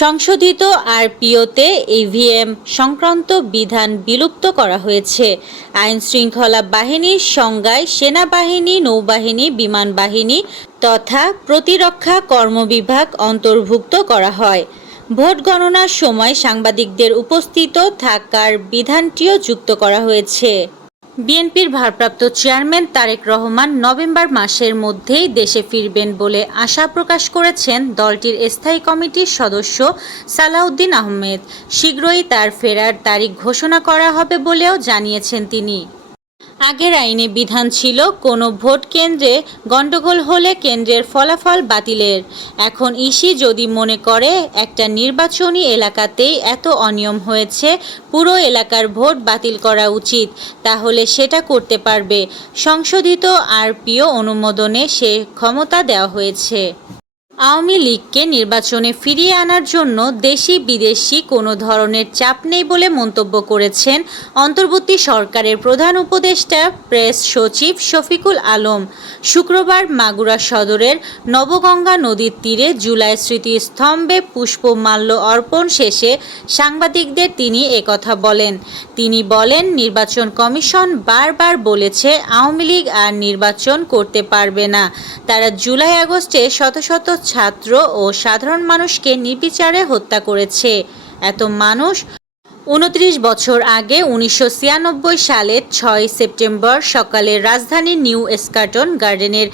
সংশোধিত আরপিওতে ইভিএম সংক্রান্ত বিধান বিলুপ্ত করা হয়েছে। আইনশৃঙ্খলা বাহিনীর সংজ্ঞায় সেনাবাহিনী, নৌবাহিনী, বিমান বাহিনী তথা প্রতিরক্ষা কর্মবিভাগ অন্তর্ভুক্ত করা হয়। ভোট গণনার সময় সাংবাদিকদের উপস্থিত থাকার বিধানটিও যুক্ত করা হয়েছে। বিএনপির ভারপ্রাপ্ত চেয়ারম্যান তারেক রহমান নভেম্বর মাসের মধ্যেই দেশে ফিরবেন বলে আশা প্রকাশ করেছেন দলটির স্থায়ী কমিটির সদস্য সালাউদ্দিন আহমেদ। শীঘ্রই তার ফেরার তারিখ ঘোষণা করা হবে বলেও জানিয়েছেন তিনি। আগের আইনে বিধান ছিল কোনো ভোট কেন্দ্রে গণ্ডগোল হলে কেন্দ্রের ফলাফল বাতিলের। এখন ইসি যদি মনে করে একটা নির্বাচনী এলাকাতেই এত অনিয়ম হয়েছে, পুরো এলাকার ভোট বাতিল করা উচিত, তাহলে সেটা করতে পারবে। সংশোধিত আরপিও অনুমোদনে সে ক্ষমতা দেওয়া হয়েছে। আওয়ামী লীগকে নির্বাচনে ফিরিয়ে আনার জন্য দেশি বিদেশি কোনো ধরনের চাপ নেই বলে মন্তব্য করেছেন অন্তর্বর্তী সরকারের প্রধান উপদেষ্টা প্রেস সচিব শফিকুল আলম। শুক্রবার মাগুরা সদরের নবগঙ্গা নদীর তীরে জুলাই স্মৃতিস্তম্ভে পুষ্পমাল্য অর্পণ শেষে সাংবাদিকদের তিনি একথা বলেন। তিনি বলেন, নির্বাচন কমিশন বারবার বলেছে আওয়ামী লীগ আর নির্বাচন করতে পারবে না। তারা জুলাই আগস্টে শত শত ছাত্র ও সাধারণ মানুষকে নির্বিচারে হত্যা করেছে। এত মানুষ 29 বছর আগে 1996 সালের 6 সেপ্টেম্বর সকালে রাজধানীর নিউ এস্কার্টন গার্ডেনের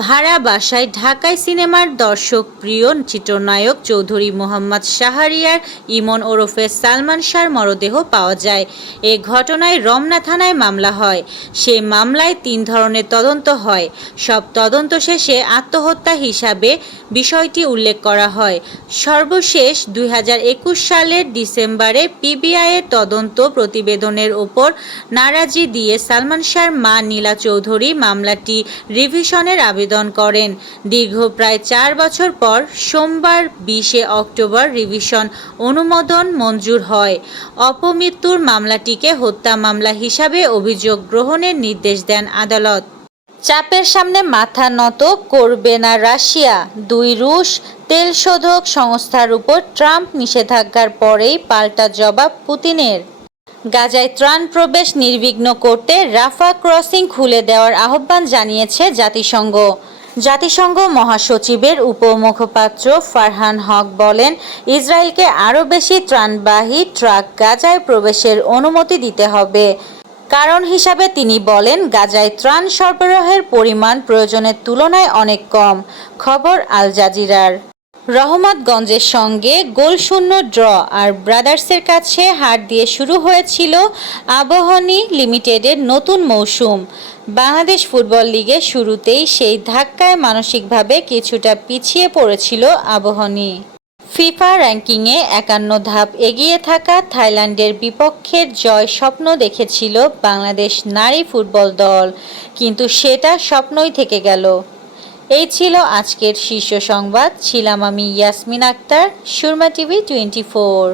ভাড়া বাসায় ঢাকায় সিনেমার দর্শক প্রিয় চিত্রনায়ক চৌধুরী মোহাম্মদ শাহরিয়ার ইমন ওরফে সালমান শাহর মরদেহ পাওয়া যায়। এ ঘটনায় রমনা থানায় মামলা হয়। সে মামলায় 3 ধরনের তদন্ত হয়। সব তদন্ত শেষে আত্মহত্যা হিসাবে বিষয়টি উল্লেখ করা হয়। সর্বশেষ 2021 সালের ডিসেম্বরে পিবিআইয়ের তদন্ত প্রতিবেদনের ওপর নারাজি দিয়ে সালমান শাহর মা নীলা চৌধুরী মামলাটি রিভিশনের আবেদন করেন। দীর্ঘ প্রায় 4 বছর পর সোমবার 20 অক্টোবর রিভিশন অনুমোদন মঞ্জুর হয়। অপমৃত্যুর মামলাটিকে হত্যা মামলা হিসাবে অভিযোগ গ্রহণের নির্দেশ দেন আদালত। চাপের সামনে মাথা নত করবে না রাশিয়া। 2 রুশ তেলশোধক সংস্থার উপর ট্রাম্প নিষেধাজ্ঞার পরেই পাল্টা জবাব পুতিনের। গাজায় ত্রাণ প্রবেশ নির্বিঘ্ন করতে রাফা ক্রসিং খুলে দেওয়ার আহ্বান জানিয়েছে জাতিসংঘ। জাতিসংঘ মহাসচিবের উপমুখপাত্র ফারহান হক বলেন, ইসরায়েলকে আরও বেশি ত্রাণবাহী ট্রাক গাজায় প্রবেশের অনুমতি দিতে হবে। কারণ হিসাবে তিনি বলেন, গাজায় ত্রাণ সরবরাহের পরিমাণ প্রয়োজনের তুলনায় অনেক কম। খবর আল জাজিরার। রহমতগঞ্জের সঙ্গে গোলশূন্য ড্র আর ব্রাদার্সের কাছে হার দিয়ে শুরু হয়েছিল আবাহনী লিমিটেডের নতুন মৌসুম। বাংলাদেশ ফুটবল লিগের শুরুতেই সেই ধাক্কায় মানসিকভাবে কিছুটা পিছিয়ে পড়েছিল আবাহনী। ফিফা র্যাঙ্কিংয়ে 51 ধাপ এগিয়ে থাকা থাইল্যান্ডের বিপক্ষের জয় স্বপ্ন দেখেছিল বাংলাদেশ নারী ফুটবল দল, কিন্তু সেটা স্বপ্নই থেকে গেল। এই ছিল আজকের শীর্ষ সংবাদ। ছিলাম আমি ইয়াসমিন আক্তার, সুরমা টিভি 24।